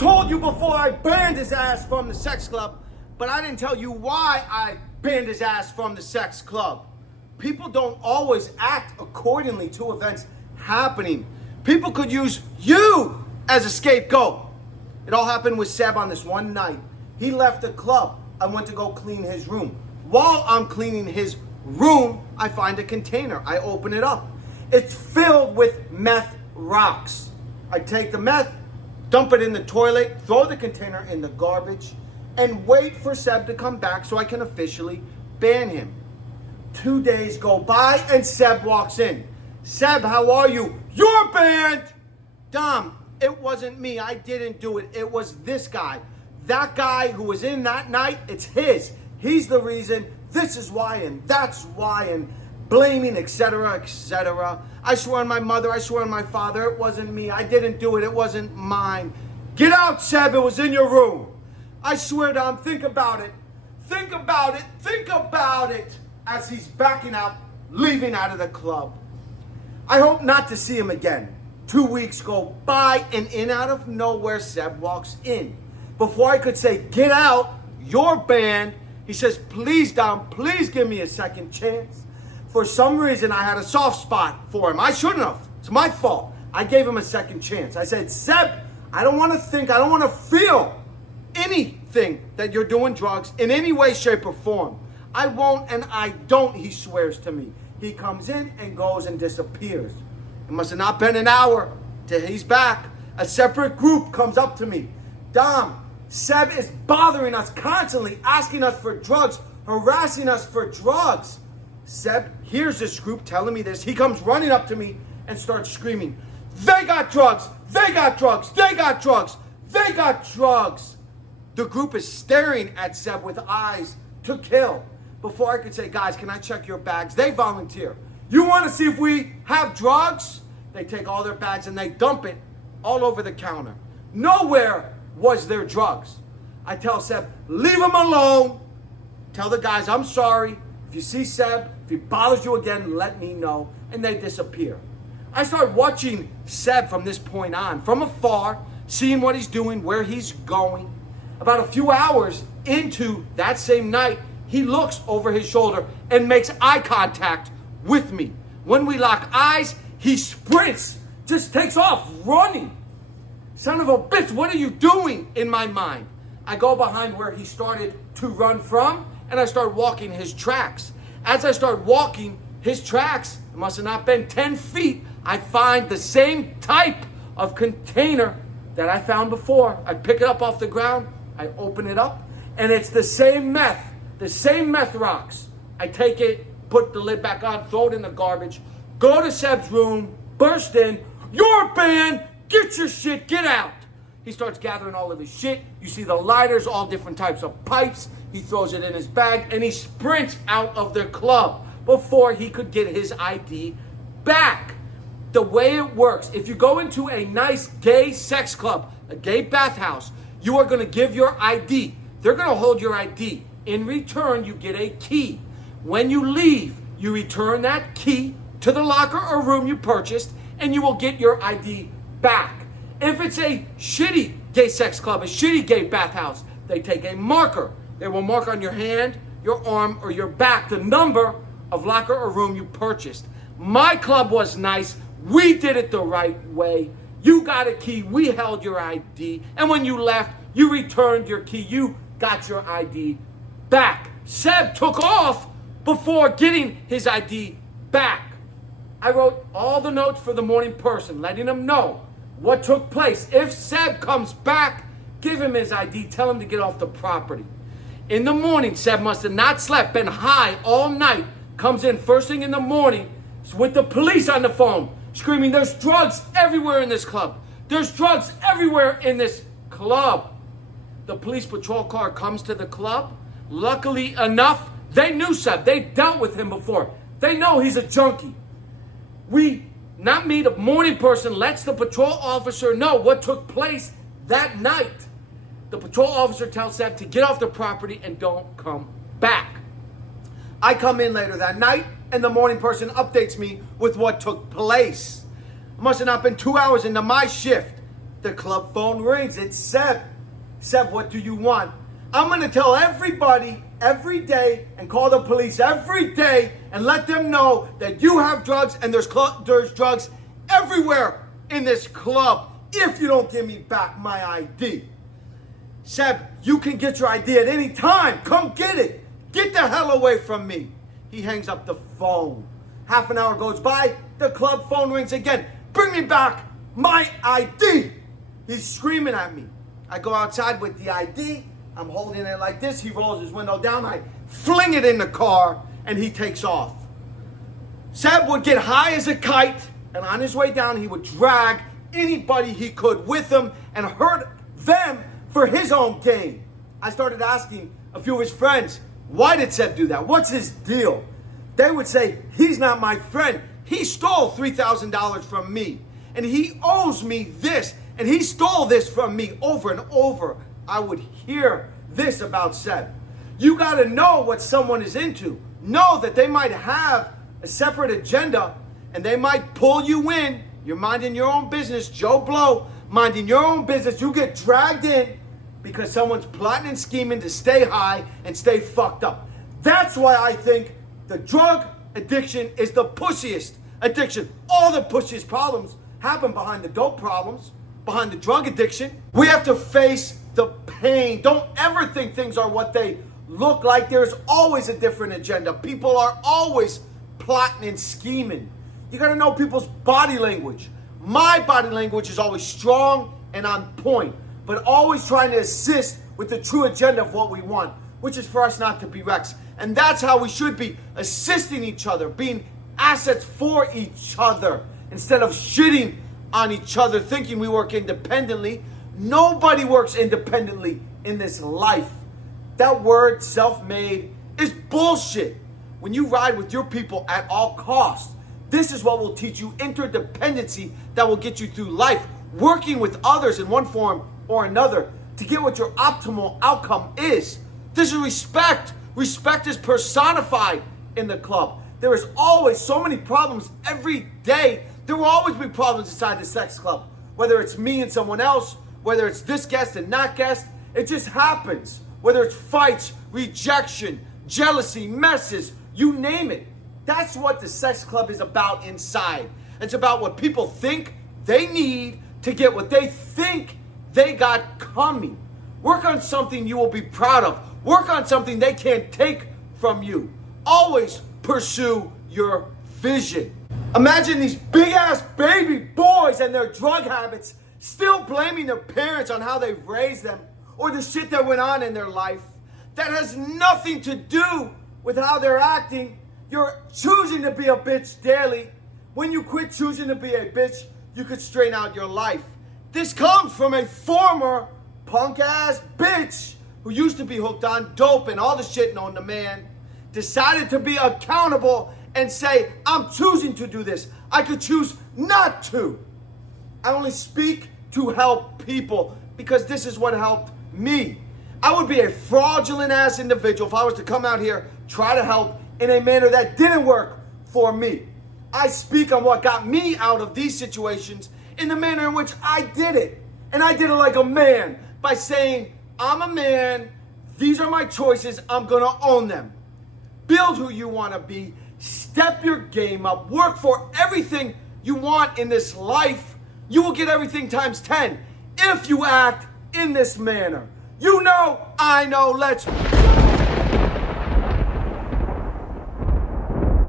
told you before I banned his ass from the sex club, but I didn't tell you why I banned his ass from the sex club. People don't always act accordingly to events happening. People could use you as a scapegoat. It all happened with Seb on this one night. He left the club. I went to go clean his room. While I'm cleaning his room, I find a container. I open it up. It's filled with meth rocks. I take the meth, dump it in the toilet, throw the container in the garbage, and wait for Seb to come back so I can officially ban him. 2 days go by and Seb walks in. Seb, how are you? You're banned! Dom, it wasn't me. I didn't do it. It was this guy. That guy who was in that night, it's his. He's the reason. This is why and that's why, and blaming, etc., etc. I swear on my mother, I swear on my father, it wasn't me. I didn't do it. It wasn't mine. Get out, Seb. It was in your room. I swear, Dom, think about it. Think about it. Think about it. As he's backing out, leaving out of the club. I hope not to see him again. 2 weeks go by, and in out of nowhere, Seb walks in. Before I could say, get out, you're banned, he says, please, Dom, please give me a second chance. For some reason, I had a soft spot for him. I shouldn't have. It's my fault. I gave him a second chance. I said, Seb, I don't want to think, I don't want to feel anything that you're doing drugs in any way, shape, or form. I won't and I don't, he swears to me. He comes in and goes and disappears. It must have not been an hour till he's back. A separate group comes up to me. Dom, Seb is bothering us constantly, asking us for drugs, harassing us for drugs. Seb hears this group telling me this. He comes running up to me and starts screaming, they got drugs, they got drugs, they got drugs, they got drugs. The group is staring at Seb with eyes to kill. Before I could say, guys, can I check your bags? They volunteer. You want to see if we have drugs? They take all their bags and they dump it all over the counter. Nowhere was there drugs. I tell Seb, leave him alone. Tell the guys, I'm sorry. If you see Seb, if he bothers you again, let me know. And they disappear. I start watching Seb from this point on, from afar, seeing what he's doing, where he's going. About a few hours into that same night, he looks over his shoulder and makes eye contact with me. When we lock eyes, he sprints, just takes off running. Son of a bitch, what are you doing? In my mind, I go behind where he started to run from and I start walking his tracks. As I start walking his tracks, it must have not been 10 feet, I find the same type of container that I found before. I pick it up off the ground, I open it up, and it's the same meth rocks. I take it, put the lid back on, throw it in the garbage, go to Seb's room, burst in, you're banned, get your shit, get out. He starts gathering all of his shit. You see the lighters, all different types of pipes. He throws it in his bag and he sprints out of the club before he could get his ID back. The way it works, if you go into a nice gay sex club, a gay bathhouse, you are going to give your ID. They're going to hold your ID. In return, you get a key. When you leave, you return that key to the locker or room you purchased, and you will get your ID back. If it's a shitty gay sex club, a shitty gay bathhouse, they take a marker. They will mark on your hand, your arm, or your back the number of locker or room you purchased. My club was nice. We did it the right way. You got a key. We held your ID. And when you left, you returned your key. You got your ID back. Seb took off before getting his ID back. I wrote all the notes for the morning person, letting him know what took place. If Seb comes back, give him his ID. Tell him to get off the property. In the morning, Seb must have not slept, been high all night. Comes in first thing in the morning with the police on the phone, screaming, there's drugs everywhere in this club. There's drugs everywhere in this club. The police patrol car comes to the club. Luckily enough, they knew Seb. They dealt with him before. They know he's a junkie. Not me, the morning person, lets the patrol officer know what took place that night. The patrol officer tells Seb to get off the property and don't come back. I come in later that night, and the morning person updates me with what took place. It must have not been 2 hours into my shift. The club phone rings. It's Seb. Seb, what do you want? I'm going to tell everybody every day and call the police every day and let them know that you have drugs and there's drugs everywhere in this club if you don't give me back my ID. Seb, you can get your ID at any time. Come get it. Get the hell away from me. He hangs up the phone. Half an hour goes by. The club phone rings again. Bring me back my ID. He's screaming at me. I go outside with the ID. I'm holding it like this. He rolls his window down. I fling it in the car and he takes off. Seb would get high as a kite, and on his way down, he would drag anybody he could with him and hurt them for his own gain. I started asking a few of his friends, why did Seb do that? What's his deal? They would say, he's not my friend. He stole $3,000 from me, and he owes me this, and he stole this from me over and over. I would hear this about Seb. You got to know what someone is into. Know that they might have a separate agenda, and they might pull you in. You're minding your own business, Joe Blow, minding your own business. You get dragged in because someone's plotting and scheming to stay high and stay fucked up. That's why I think the drug addiction is the pussiest addiction. All the pussiest problems happen behind the dope problems, behind the drug addiction. We have to face the pain. Don't ever think things are what they look like. There's always a different agenda. People are always plotting and scheming. You got to know people's body language. My body language is always strong and on point, but always trying to assist with the true agenda of what we want, which is for us not to be wrecks. And that's how we should be, assisting each other, being assets for each other, instead of shitting on each other, thinking we work independently. Nobody works independently in this life. That word, self-made, is bullshit. When you ride with your people at all costs, this is what will teach you interdependency that will get you through life, working with others in one form or another to get what your optimal outcome is. This is respect. Respect is personified in the club. There is always so many problems every day. There will always be problems inside the sex club. Whether it's me and someone else, whether it's this guest and that guest, it just happens. Whether it's fights, rejection, jealousy, messes, you name it. That's what the sex club is about inside. It's about what people think they need to get what they think they got coming. Work on something you will be proud of. Work on something they can't take from you. Always pursue your vision. Imagine these big ass baby boys and their drug habits still blaming their parents on how they raised them or the shit that went on in their life. That has nothing to do with how they're acting. You're choosing to be a bitch daily. When you quit choosing to be a bitch, you could straighten out your life. This comes from a former punk ass bitch who used to be hooked on dope and all the shit known to man, decided to be accountable and say, I'm choosing to do this. I could choose not to. I only speak to help people because this is what helped me. I would be a fraudulent ass individual if I was to come out here, try to help in a manner that didn't work for me. I speak on what got me out of these situations in the manner in which I did it. And I did it like a man by saying, I'm a man, these are my choices, I'm gonna own them. Build who you wanna be, step your game up, work for everything you want in this life. You will get everything times 10 if you act in this manner. You know, I know, let's